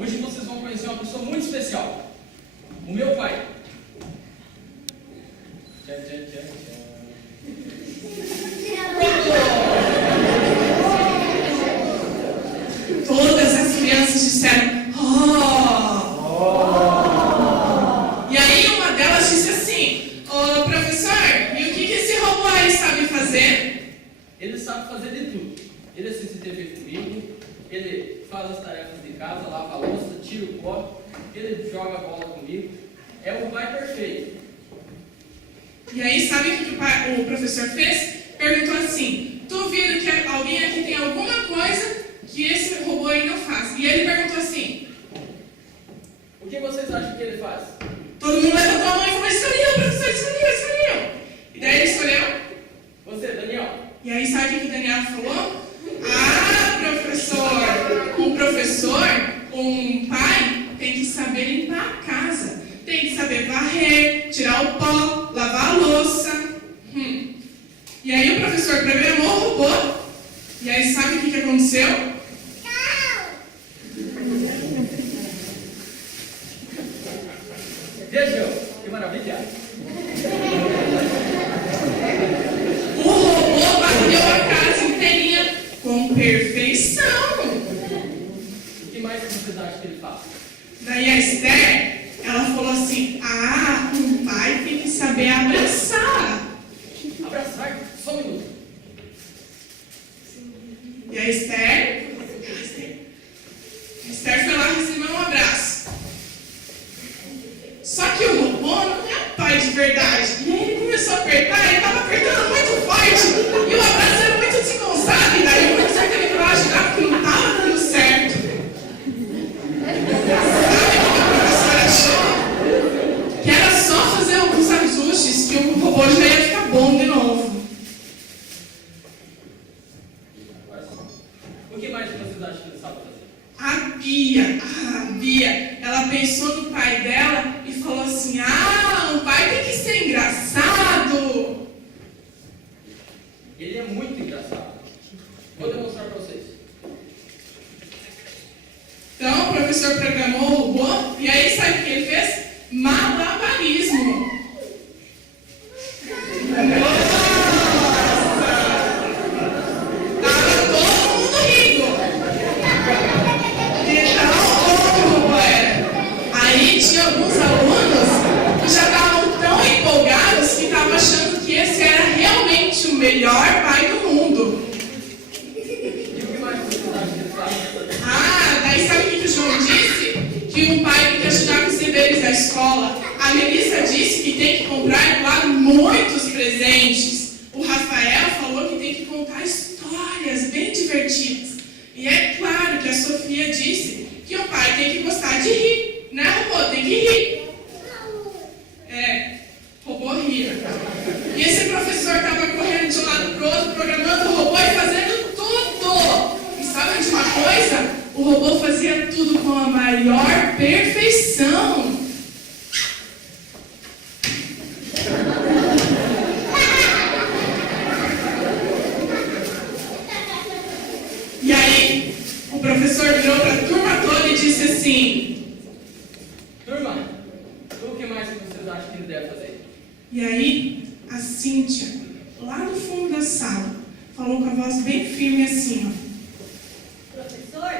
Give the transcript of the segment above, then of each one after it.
Hoje vocês vão conhecer uma pessoa muito especial. O meu pai. Tchau, tchau, tchau, tchau. Todas as crianças disseram, E aí uma delas disse assim, ô professor, e o que esse robô aí sabe fazer? Ele sabe fazer de tudo. Ele assiste TV comigo, ele faz as tarefas de casa, lava a louça, tira o pó, ele joga a bola comigo. É o pai perfeito. E aí sabe o que o professor fez? Perguntou assim, duvido que alguém aqui tem alguma coisa que esse robô aí não faz. E ele perguntou assim, O que vocês acham que ele faz? todo mundo levantou a mão e falou, escolheu, professor, escolheu. E daí ele escolheu. Você, Daniel. E aí sabe o que o Daniel falou? Ah, professor, um pai tem que saber limpar a casa. Tem que saber varrer, tirar o pó, lavar a louça. E aí o professor programou o robô. E aí sabe o que aconteceu? Vejam, que maravilha. O robô varreu a casa inteirinha com perfeição. O que mais vocês acham que ele faz? Daí a Esther, ela falou assim, um pai tem que saber abraçar. Abraçar? Só um minuto. E a Esther foi lá receber um abraço. Só que o robô não é pai de verdade. E aí ele começou a apertar, ele estava apertando muito forte. E o abraço era muito desengonçado. E daí o professor teve que ir lá ajudar porque não estava dando certo. Sabe o que o professor achou? Que era só fazer alguns ajustes que o robô já ia ficar bom de novo. O que mais vocês acham que ele sabe fazer? A Bia, ela pensou no pai dela e falou assim, o pai tem que ser engraçado. Ele é muito engraçado. Vou demonstrar para vocês. Então o professor programou o robô e aí sabe o que ele fez? Malabarismo. Tinha alguns alunos que já estavam tão empolgados que estavam achando que esse era realmente o melhor pai do mundo. E o que mais vocês acham que ele faz? Daí sabe o que o João disse? Que um pai tem que ajudar com os deveres da escola. A Melissa disse que tem que comprar, claro, muitos presentes. O Rafael falou que tem que contar histórias bem divertidas. E é claro que a Sofia disse que o pai tem que gostar de rir. Né, robô? Tem que rir. Robô ria. E esse professor estava correndo de um lado para o outro, programando o robô e fazendo tudo. E sabe de uma coisa? O robô fazia tudo com a maior perfeição. E aí, o professor virou para a turma toda e disse assim, Turma, o que mais vocês acham que ele deve fazer? E aí, a Cíntia, lá no fundo da sala, falou com a voz bem firme assim, Professor,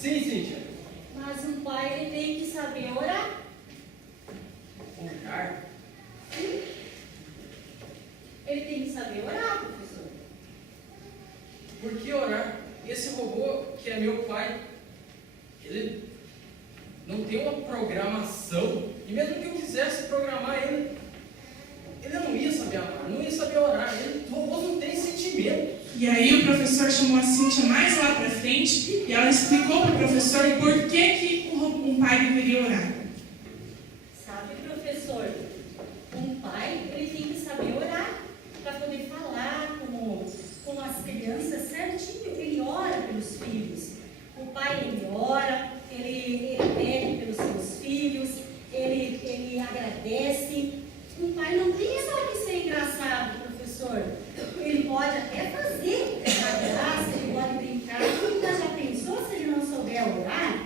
Sim, Cíntia. mas um pai ele tem que saber orar. Orar? Ele tem que saber orar, professor. Por que orar? Esse robô, que é meu pai, ele não tem uma programação. E mesmo que eu quisesse programar ele não ia saber amar, não ia saber orar. O robô não tem sentimento. E aí o professor chamou a Cíntia mais lá para frente e ela explicou para o professor por que um pai deveria orar. Sabe, professor, um pai ele tem que saber orar para poder falar com as crianças certinho. Ele ora pelos filhos. O pai ele ora, ele pede pelos seus filhos, ele agradece. Um pai não tem só que ser engraçado, professor. Ele pode até fazer a graça, ele pode brincar. Mas já pensou se ele não souber orar?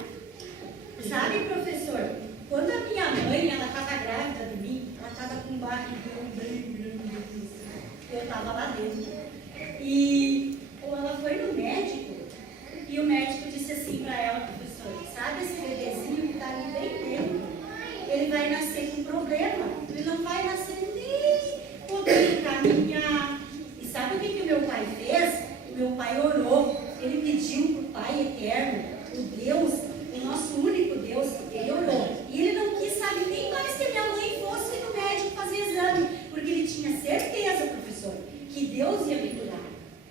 o Deus, o nosso único Deus, ele orou. E ele não quis, sabe, nem mais que a minha mãe fosse no médico fazer exame, porque ele tinha certeza, professor, que Deus ia me curar,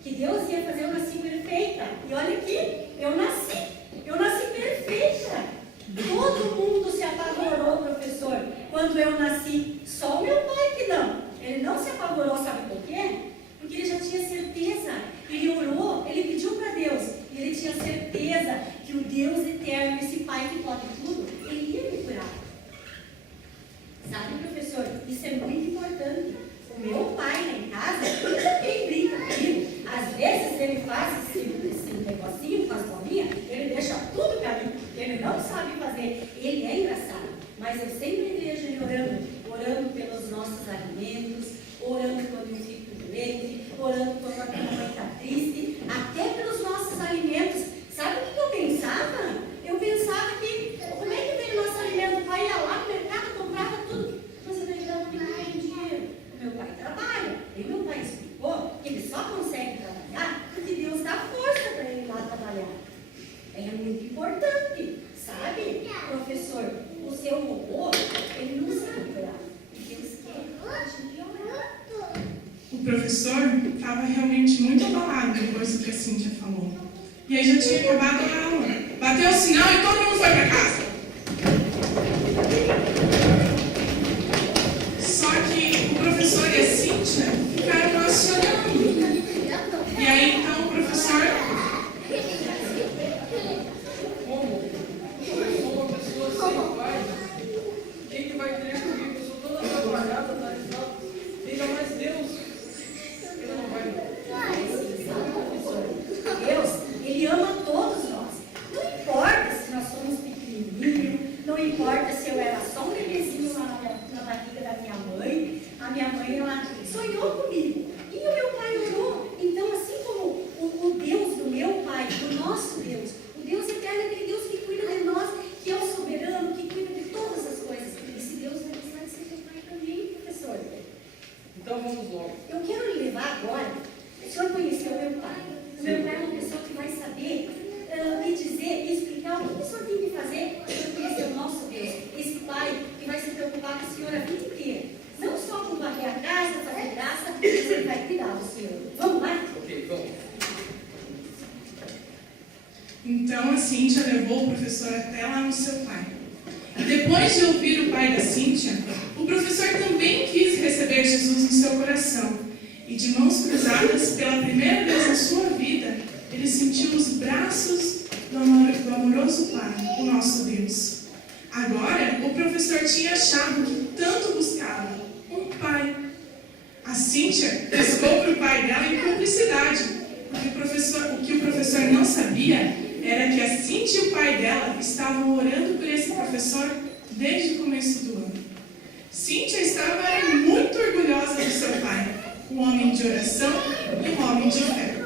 que Deus ia fazer eu nascer perfeita. E olha aqui, eu nasci perfeita. Todo mundo se apavorou, professor, quando eu nasci. Só o meu pai que não. Ele não se apavorou, sabe por quê? Porque ele já tinha certeza. Ele orou, ele pediu para Deus. E ele tinha certeza que o Deus eterno, esse Pai que pode tudo, ele ia me curar. Sabe, professor, isso é muito importante. O meu pai lá em casa, ele também brinca comigo. Às vezes ele faz esse negocinho com as bolinhas, ele deixa tudo para mim. Ele não sabe fazer. Ele é engraçado. Mas eu sempre vejo ele orando pelos nossos alimentos, orando quando eu fico doente, orando quando a minha mãe está triste, até pelos nossos alimentos. Sabe o que eu pensava? Eu pensava que, como é que veio o nosso alimento? O pai ia lá no mercado, comprava tudo. Mas eu não ganhava dinheiro. O meu pai trabalha. E meu pai explicou que ele só consegue trabalhar porque Deus dá força para ele ir lá trabalhar. É muito importante, sabe, professor? O seu robô, ele não sabe orar. Deus quer a gente orar. O professor estava realmente muito abalado depois do que a Cíntia falou. E aí já tinha acabado a aula. Bateu o sinal e todo mundo foi para casa. Só que o professor e a Cíntia ficaram lá chorando. E aí então o professor... Como? Eu sou uma pessoa sem pai. Quem que vai querer comigo? Eu sou toda trabalhada, tarefa. Ainda mais Deus. Ele não vai me. Deus, ele ama todos nós. Não importa se nós somos pequenininhos, não importa se eu era só um bebezinho lá na barriga da minha mãe. A minha mãe, ela sonhou comigo. E o meu pai orou. Então, assim como o Deus do meu pai, do nosso Deus, o Deus eterno é aquele Deus que cuida de nós, que é o soberano, que cuida de todas as coisas. Esse Deus vai precisar de ser teu pai também, professor. Então vamos logo. Eu quero lhe levar agora. O senhor conheceu meu pai. O meu pai é uma pessoa que vai saber me dizer e explicar o que o senhor tem que fazer para conhecer o nosso Deus. Esse pai que vai se preocupar com o senhor a vida inteira. Não só com varrer a casa, fazer graça, mas ele vai cuidar do senhor. Vamos lá? Ok, vamos. Então a Cíntia levou o professor até lá no seu pai. E depois de ouvir o pai da Cíntia, o professor também quis receber Jesus no seu coração. E de mãos cruzadas, pela primeira vez na sua vida, ele sentiu os braços do amoroso Pai, o nosso Deus. Agora, o professor tinha achado o que tanto buscava, um pai. A Cíntia pescou para o pai dela em cumplicidade, porque o que o professor não sabia era que a Cíntia e o pai dela estavam orando por esse professor desde o começo do ano. Cíntia estava muito orgulhosa do seu pai, um homem de oração e um homem de fé.